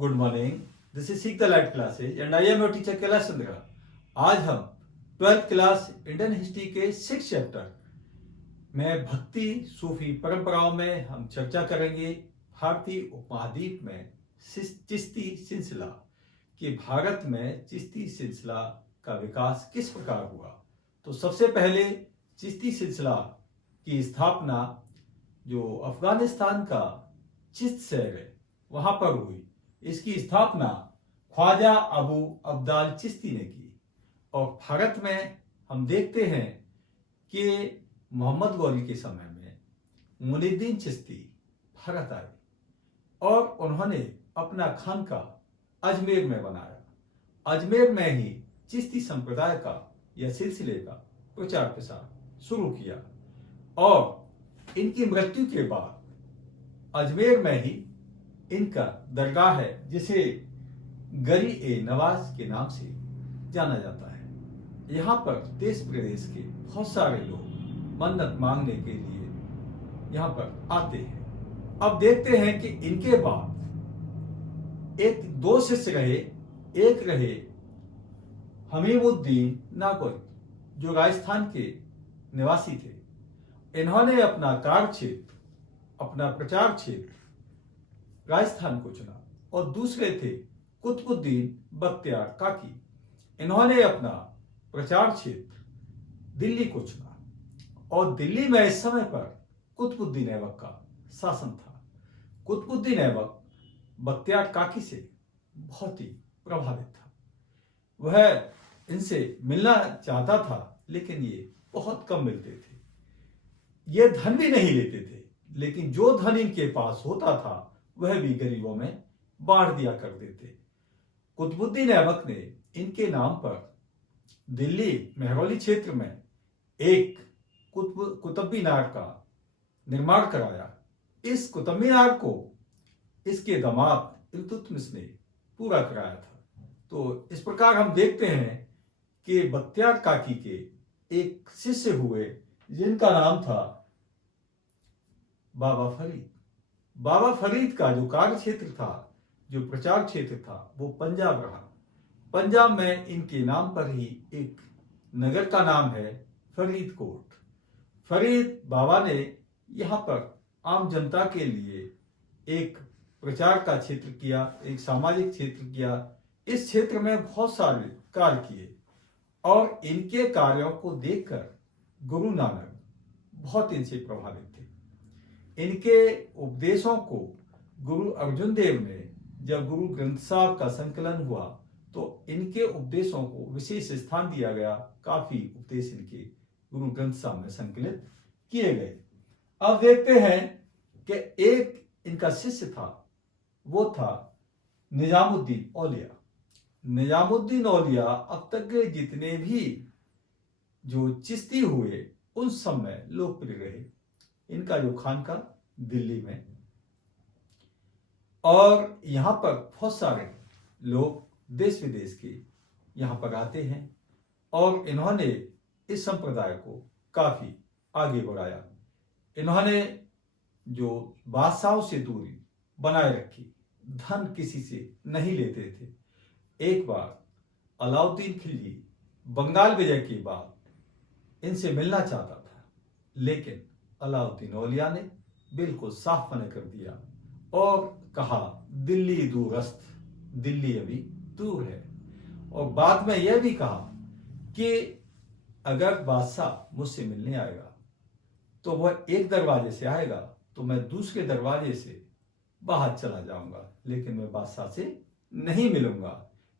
Good morning. This is सीख the light classes and I am your teacher Kailash Chandra. आज हम 12th class Indian history के 6 chapter में भक्ति सूफी परंपराओं में हम चर्चा करेंगे भारतीय उपमहाद्वीप में चिश्ती सिलसिला कि भारत में चिश्ती सिलसिला का विकास किस प्रकार हुआ। तो सबसे पहले चिश्ती सिलसिला की स्थापना जो अफगानिस्तान का चिश्त शहर है वहां पर हुई। इसकी स्थापना ख्वाजा अबू अब्दाल चिश्ती ने की और भारत में हम देखते हैं कि मोहम्मद गौरी के समय में मुइनुद्दीन चिश्ती भारत आए और उन्होंने अपना खानका अजमेर में बनाया। अजमेर में ही चिश्ती संप्रदाय का या सिलसिले का प्रचार प्रसार शुरू किया और इनकी मृत्यु के बाद अजमेर में ही इनका दरगाह है जिसे गरी ए नवाज के नाम से जाना जाता है। यहाँ पर देश प्रदेश के बहुत सारे लोग मन्नत मांगने के लिए यहाँ पर आते हैं। अब देखते हैं कि इनके बाद एक दो शिष्य रहे। एक रहे हमीमुद्दीन नागौरी जो राजस्थान के निवासी थे। इन्होंने अपना कार्य क्षेत्र, अपना प्रचार क्षेत्र राजस्थान को चुना और दूसरे थे कुतुबुद्दीन बख्तियार काकी। इन्होंने अपना प्रचार क्षेत्र दिल्ली को चुना और दिल्ली में इस समय पर कुतुबुद्दीन ऐबक का शासन था। कुतुबुद्दीन ऐबक बख्तियार काकी से बहुत ही प्रभावित था। वह इनसे मिलना चाहता था लेकिन ये बहुत कम मिलते थे। ये धन भी नहीं लेते थे लेकिन जो धन इनके पास होता था वह भी गरीबों में बांट दिया करते थे। कुतुबुद्दीन ऐबक ने इनके नाम पर दिल्ली मेहरौली क्षेत्र में एक कुतुब मीनार का निर्माण कराया। इस कुतुब मीनार को इसके दामाद इल्तुतमिश ने पूरा कराया था। तो इस प्रकार हम देखते हैं कि बख्तियार काकी के एक शिष्य हुए जिनका नाम था बाबा फरीद। बाबा फरीद का जो कार्य क्षेत्र था, जो प्रचार क्षेत्र था, वो पंजाब रहा। पंजाब में इनके नाम पर ही एक नगर का नाम है फरीदकोट। फरीद बाबा ने यहाँ पर आम जनता के लिए एक प्रचार का क्षेत्र किया, एक सामाजिक क्षेत्र किया। इस क्षेत्र में बहुत सारे कार्य किए और इनके कार्यों को देखकर गुरु नानक बहुत इनसे प्रभावित थे। इनके उपदेशों को गुरु अर्जुन देव ने, जब गुरु ग्रंथ साहब का संकलन हुआ तो इनके उपदेशों को विशेष स्थान दिया गया। काफी उपदेश इनके गुरु ग्रंथ साहब में संकलित किए गए। अब देखते हैं कि एक इनका शिष्य था, वो था निजामुद्दीन औलिया। निजामुद्दीन औलिया अब तक के जितने भी जो चिश्ती हुए उन सब में लोकप्रिय रहे। इनका जो खानका दिल्ली में और यहाँ पर बहुत सारे लोग देश विदेश के यहाँ पर आते हैं और इन्होंने इस संप्रदाय को काफी आगे बढ़ाया। इन्होंने जो बादशाहों से दूरी बनाए रखी, धन किसी से नहीं लेते थे। एक बार अलाउद्दीन खिलजी बंगाल विजय के बाद इनसे मिलना चाहता था लेकिन अलाउद्दीन औलिया ने बिल्कुल साफ मना कर दिया और कहा दिल्ली दूरस्थ, दिल्ली अभी दूर है। और बाद में यह भी कहा कि अगर बादशाह मुझसे मिलने आएगा तो वह एक दरवाजे से आएगा तो मैं दूसरे दरवाजे से बाहर चला जाऊंगा लेकिन मैं बादशाह से नहीं मिलूंगा।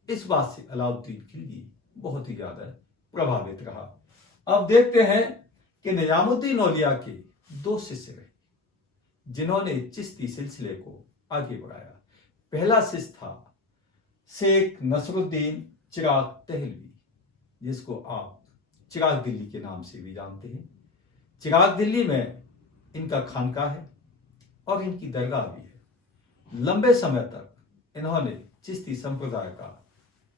इस बात से अलाउद्दीन खिलजी बहुत ही ज्यादा प्रभावित रहा। अब देखते हैं कि निजामुद्दीन औलिया के दो शिष्य रहे जिन्होंने चिश्ती सिलसिले को आगे बढ़ाया। पहला शिष्य था शेख नसरुद्दीन चिराग दहलवी, जिसको आप चिराग दिल्ली के नाम से भी जानते हैं। चिराग दिल्ली में इनका खानका है और इनकी दरगाह भी है। लंबे समय तक इन्होंने चिश्ती संप्रदाय का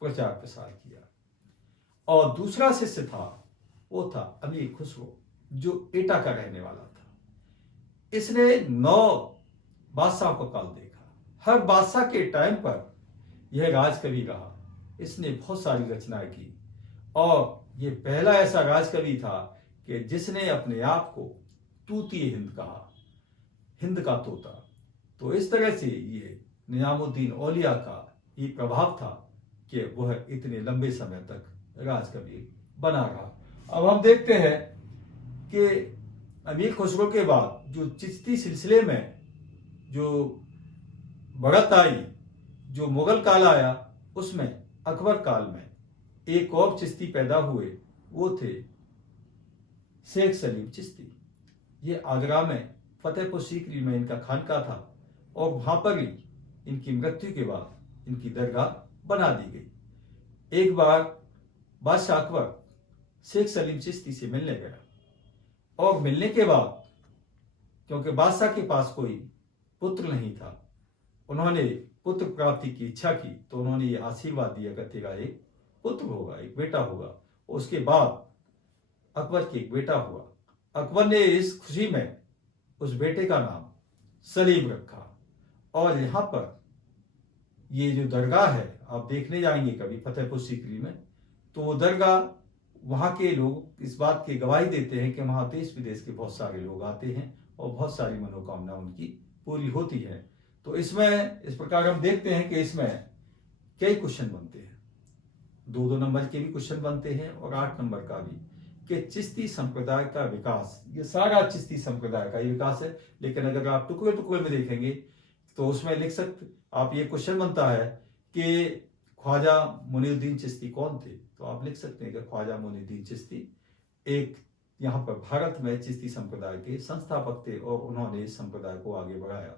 प्रचार प्रसार किया। और दूसरा शिष्य था, वो था अमीर खुसरो जो एटा का रहने वाला था। इसने 9 बादशाह को काल देखा। हर बादशाह के टाइम पर यह राजकवि रहा। इसने बहुत सारी रचनाएं की और ये पहला ऐसा राजकवि था कि जिसने अपने आप को तूती हिंद कहा, हिंद का तोता। तो इस तरह से ये निजामुद्दीन औलिया का ये प्रभाव था कि वह इतने लंबे समय तक राजकवि बना रहा। अब हम देखते हैं कि अमीर खुसरो के बाद जो चिश्ती सिलसिले में जो बढ़त आई, जो मुगल काल आया, उसमें अकबर काल में एक और चिश्ती पैदा हुए, वो थे शेख सलीम चिश्ती। ये आगरा में फतेहपुर सीकरी में इनका खानका था और वहां पर ही इनकी मृत्यु के बाद इनकी दरगाह बना दी गई। एक बार बादशाह अकबर शेख सलीम चिश्ती से मिलने गया और मिलने के बाद, क्योंकि बादशाह के पास कोई पुत्र नहीं था, उन्होंने पुत्र प्राप्ति की इच्छा की, तो उन्होंने ये आशीर्वाद दिया कि तेरा एक पुत्र होगा, एक बेटा होगा। उसके बाद अकबर के एक बेटा हुआ। अकबर ने इस खुशी में उस बेटे का नाम सलीम रखा। और यहाँ पर ये जो दरगाह है, आप देखने जाएंगे कभी फतेहपुर सीकरी में, तो वो दरगाह, वहाँ के लोग इस बात की गवाही देते हैं कि वहाँ देश विदेश के बहुत सारे लोग आते हैं और बहुत सारी मनोकामना उनकी पूरी होती है। तो इसमें इस प्रकार हम देखते हैं कि इसमें कई क्वेश्चन बनते हैं, 2-2 नंबर के भी क्वेश्चन बनते हैं और 8 नंबर का भी, कि चिश्ती संप्रदाय का विकास, ये सारा चिश्ती संप्रदाय का ही विकास है। लेकिन अगर आप टुकड़े टुकड़े में देखेंगे तो उसमें लिख सकते, आप ये क्वेश्चन बनता है कि ख्वाजा मुइनुद्दीन चिश्ती कौन थे, तो आप लिख सकते हैं कि ख्वाजा मुइनुद्दीन चिश्ती एक यहाँ पर भारत में चिश्ती संप्रदाय के संस्थापक थे और उन्होंने इस संप्रदाय को आगे बढ़ाया।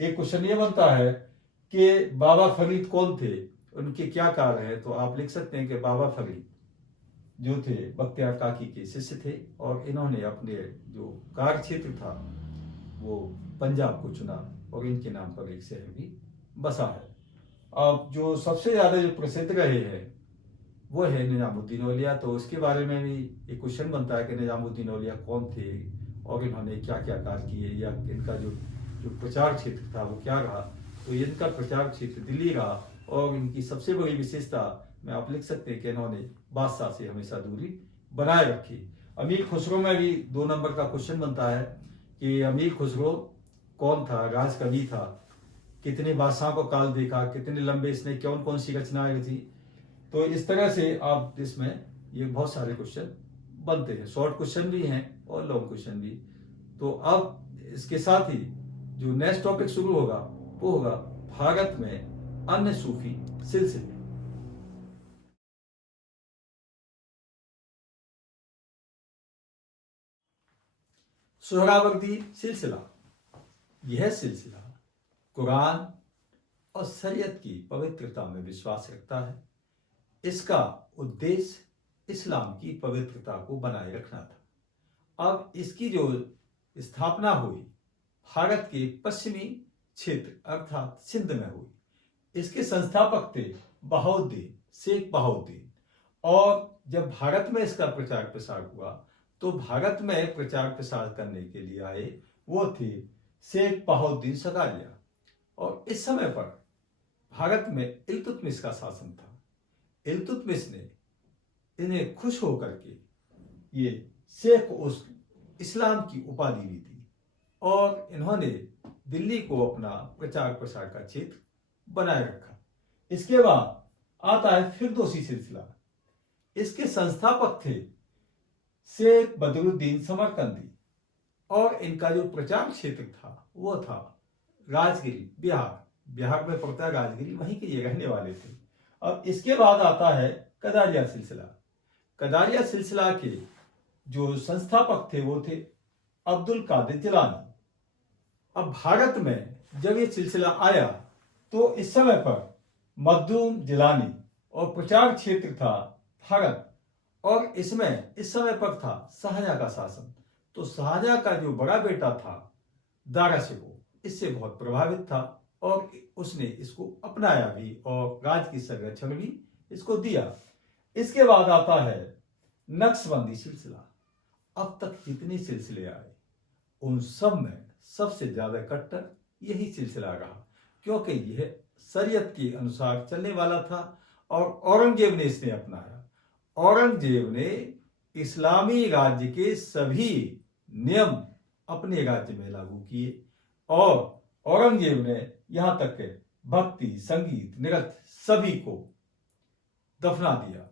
एक क्वेश्चन ये बनता है कि बाबा फरीद कौन थे, उनके क्या कार्य है, तो आप लिख सकते हैं कि बाबा फरीद जो थे बख्तियार काकी के शिष्य थे और इन्होंने अपने जो कार्य क्षेत्र था वो पंजाब को चुना और इनके नाम पर एक शहर भी बसा है। अब जो सबसे ज्यादा जो प्रसिद्ध रहे हैं वो है निजामुद्दीन औलिया। तो उसके बारे में भी एक क्वेश्चन बनता है कि निजामुद्दीन औलिया कौन थे और इन्होंने क्या क्या कार्य किए, या इनका जो प्रचार क्षेत्र था वो क्या रहा। तो इनका प्रचार क्षेत्र दिल्ली रहा और इनकी सबसे बड़ी विशेषता में आप लिख सकते हैं कि इन्होंने बादशाह से हमेशा दूरी बनाए रखी। अमीर खुसरो में भी 2 नंबर का क्वेश्चन बनता है कि अमीर खुसरो कौन था, राजकवि था, कितने बादशाहों को काल देखा, कितने लंबे इसने कौन कौन सी रचनाएं थी। तो इस तरह से आप इसमें ये बहुत सारे क्वेश्चन बनते हैं, शॉर्ट क्वेश्चन भी हैं और लॉन्ग क्वेश्चन भी। तो अब इसके साथ ही जो नेक्स्ट टॉपिक शुरू होगा वो होगा भारत में अन्य सूफी सिलसिले। सोहरावर्दी सिलसिला, यह सिलसिला कुरान और शरीयत की पवित्रता में विश्वास रखता है। इसका उद्देश्य इस्लाम की पवित्रता को बनाए रखना था। अब इसकी जो स्थापना हुई भारत के पश्चिमी क्षेत्र अर्थात सिंध में हुई। इसके संस्थापक थे बहाउद्दीन, शेख बहाउद्दीन। और जब भारत में इसका प्रचार प्रसार हुआ तो भारत में प्रचार प्रसार करने के लिए आए वो थे शेख बहाउद्दीन सगालिया। और इस समय पर भारत में इल्तुतमिश का शासन था। इल्तुतमिश ने इन्हें खुश होकर के ये शेख उस इस्लाम की उपाधि दी थी और इन्होंने दिल्ली को अपना प्रचार प्रसार का क्षेत्र बनाए रखा। इसके बाद आता है फिरदौसी सिलसिला। इसके संस्थापक थे शेख बदरुद्दीन समरकंदी और इनका जो प्रचार क्षेत्र था वो था राजगिरी, बिहार में पड़ता है राजगिरी, वहीं के ये रहने वाले थे। अब इसके बाद आता है कदारिया सिलसिला। कदारिया सिलसिला के जो संस्थापक थे वो थे अब्दुल कादिर जिलानी। अब भारत में जब ये सिलसिला आया तो इस समय पर मखदूम जिलानी और प्रचार क्षेत्र था भारत, और इसमें इस समय पर था शाहजहां का शासन। तो शाहजहां का जो बड़ा बेटा था दारा शिकोह इससे बहुत प्रभावित था और उसने इसको अपनाया भी और राज्य की संरक्षण भी इसको दिया। इसके बाद आता है नक्शबंदी सिलसिला। अब तक जितने सिलसिले आए उन सब में सबसे ज्यादा कट्टर यही सिलसिला रहा, क्योंकि यह शरीयत के अनुसार चलने वाला था और औरंगजेब ने इसने अपनाया। औरंगजेब ने इस्लामी राज्य के सभी नियम अपने राज्य में लागू किए और औरंगजेब ने यहां तक के भक्ति, संगीत, नृत्य सभी को दफना दिया,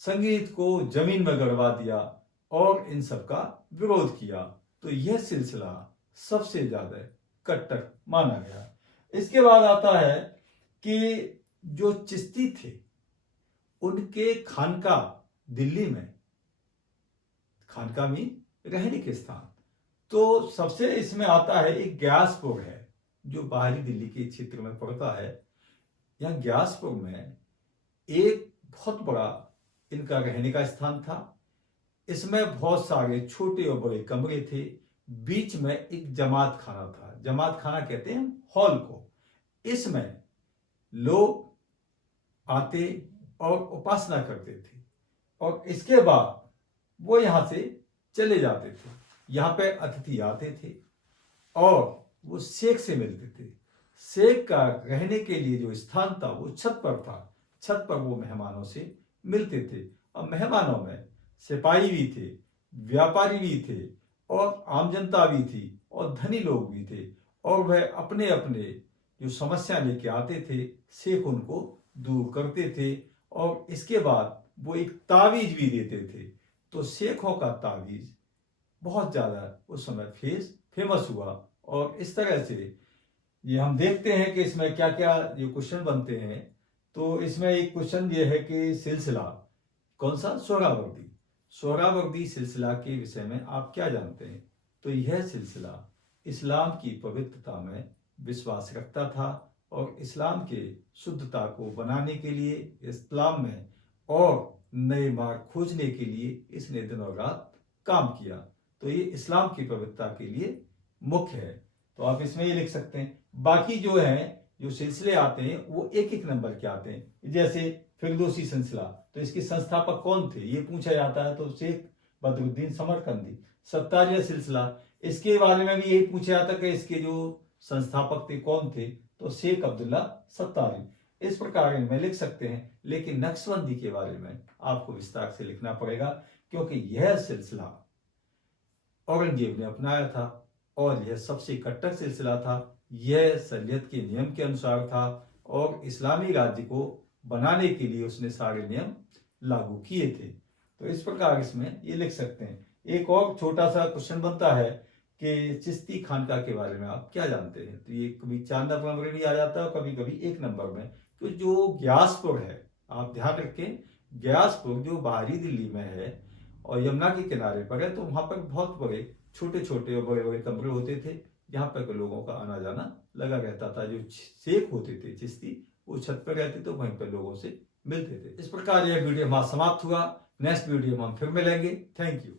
संगीत को जमीन में गड़वा दिया और इन सब का विरोध किया। तो यह सिलसिला सबसे ज्यादा कट्टर माना गया। इसके बाद आता है कि जो चिश्ती थे उनके खानका दिल्ली में, खानका में रहने के स्थान, तो सबसे इसमें आता है एक ग्यासपुर है जो बाहरी दिल्ली के क्षेत्र में पड़ता है। यहाँ ग्यासपुर में एक बहुत बड़ा इनका रहने का स्थान था। इसमें बहुत सारे छोटे और बड़े कमरे थे। बीच में एक जमात खाना था, जमात खाना कहते हैं हॉल को। इसमें लोग आते और उपासना करते थे और इसके बाद वो यहां से चले जाते थे। यहाँ पे अतिथि आते थे और वो शेख से मिलते थे। शेख का रहने के लिए जो स्थान था वो छत पर था। छत पर वो मेहमानों से मिलते थे और मेहमानों में सिपाही भी थे, व्यापारी भी थे और आम जनता भी थी और धनी लोग भी थे और वह अपने अपने जो समस्या लेके आते थे शेख उनको दूर करते थे और इसके बाद वो एक तावीज भी देते थे। तो शेखों का तावीज बहुत ज्यादा उस समय फेमस हुआ और इस तरह से ये हम देखते हैं कि इसमें क्या क्या ये क्वेश्चन बनते हैं। तो इसमें एक क्वेश्चन ये है कि सिलसिला कौन सा, सोहरावर्दी, सोहरावर्दी सिलसिला के विषय में आप क्या जानते हैं? तो यह सिलसिला इस्लाम की पवित्रता में विश्वास रखता था और इस्लाम के शुद्धता को बनाने के लिए, इस्लाम में और नए मार्ग खोजने के लिए इसने दिन और रात काम किया। तो ये इस्लाम की पवित्रता के लिए मुख्य है। तो आप इसमें ये लिख सकते हैं। बाकी जो है जो सिलसिले आते हैं वो एक एक नंबर के आते हैं। जैसे फिरदौसी सिलसिला, तो इसके संस्थापक कौन थे ये पूछा जाता है, तो शेख बदरुद्दीन समरकंदी। सत्तारिया सिलसिला, इसके बारे में भी यही पूछा जाता कि इसके जो संस्थापक थे कौन थे, तो शेख अब्दुल्ला सत्तारी। इस प्रकार इनमें लिख सकते हैं। लेकिन नक्शबंदी के बारे में आपको विस्तार से लिखना पड़ेगा क्योंकि यह सिलसिला औरंगजेब ने अपनाया था और यह सबसे कट्टर सिलसिला था। यह शरीयत के नियम के अनुसार था और इस्लामी राज्य को बनाने के लिए उसने सारे नियम लागू किए थे। तो इस प्रकार इसमें ये लिख सकते हैं। एक और छोटा सा क्वेश्चन बनता है कि चिश्ती खानका के बारे में आप क्या जानते हैं? तो ये कभी 4 नंबर में भी आ जाता है और कभी कभी 1 नंबर में। तो जो ग्यासपुर है, आप ध्यान रखें, ग्यासपुर जो बाहरी दिल्ली में है और यमुना के किनारे पर है, तो वहां पर बहुत बड़े छोटे छोटे और बड़े बड़े कमरे होते थे जहां पर लोगों का आना जाना लगा रहता था। जो शेख होते थे चिश्ती, वो छत पर रहते थे, वहीं पर लोगों से मिलते थे। इस प्रकार यह वीडियो हमारा समाप्त हुआ। नेक्स्ट वीडियो में हम फिर मिलेंगे। Thank you.